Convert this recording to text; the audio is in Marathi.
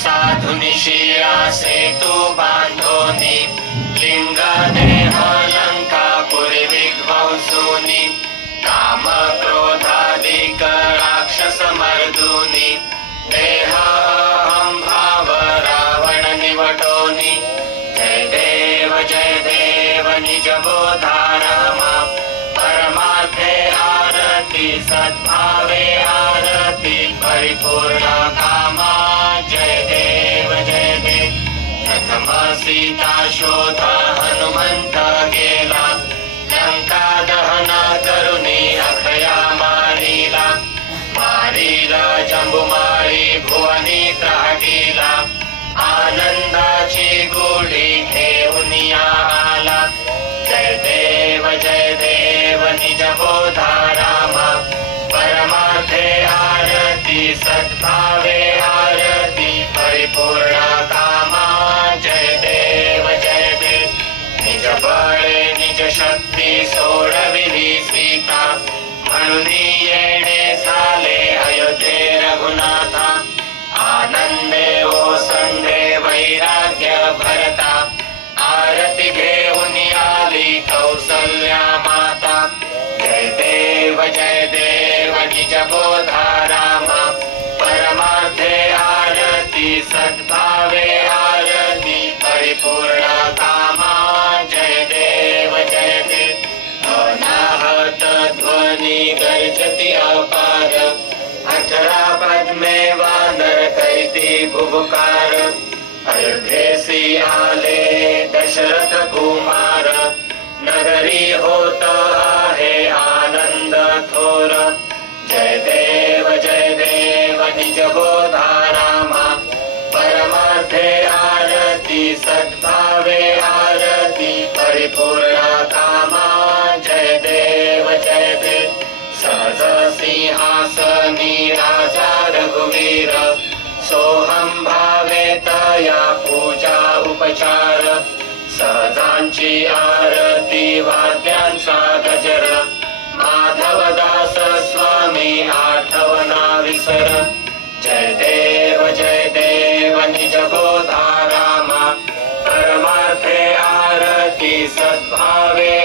साधुनी शिरासे तू बांधोनी लिंग देह लंका पुरी विध्वंसुनी काम क्रोधादिक राक्षस मर्दुनी देह अहं भाव रावण निवटोनी जय देव निज बोधारामा परमार्थे आरती सद्भावे आरती परिपूर्ण कामा जय देव प्रथम सीता शोध हनुमंत गेला लंका दहन करुणी अखया मारिला जंबुमाळी भुवनी त्राटिला आनंदाची गुढी घेऊन आला जय देव निज बोधारामा परमार्थे आरती सद्भावे आरती परिपूर्ण कामा जय देव निज बळे निज शक्ती सोडविली सीता म्हणून येणे झाले अयोध्ये रघुनाथा आनंदे ओसंडे वैराग्य भरता आरती घेऊन आली कौसल्या माता जय देव निज बोधारामा परमार्थे आरती सद्भावे आरती परिपूर्ण कामा जय देव अनाहत ध्वनी गर्जती अपार 18 पद्मे वानर कैती भुभुकार अयोध्येसी आले दशरथ कुमार नगरी होत आहे आनंद थोर जय देव निज बोधारामा परमार्थे आरती सद्भावे आरती परिपूर्ण कामा जय देव सहज सिंहासनी राजा रघुवीर सोहम भावे तया पूजा उपचार सहजांची आरती वाद्यांचा गजर माधवदास स्वामी आठवना विसर जय देव निज बोधारामा परमार्थे आरती सद्भावे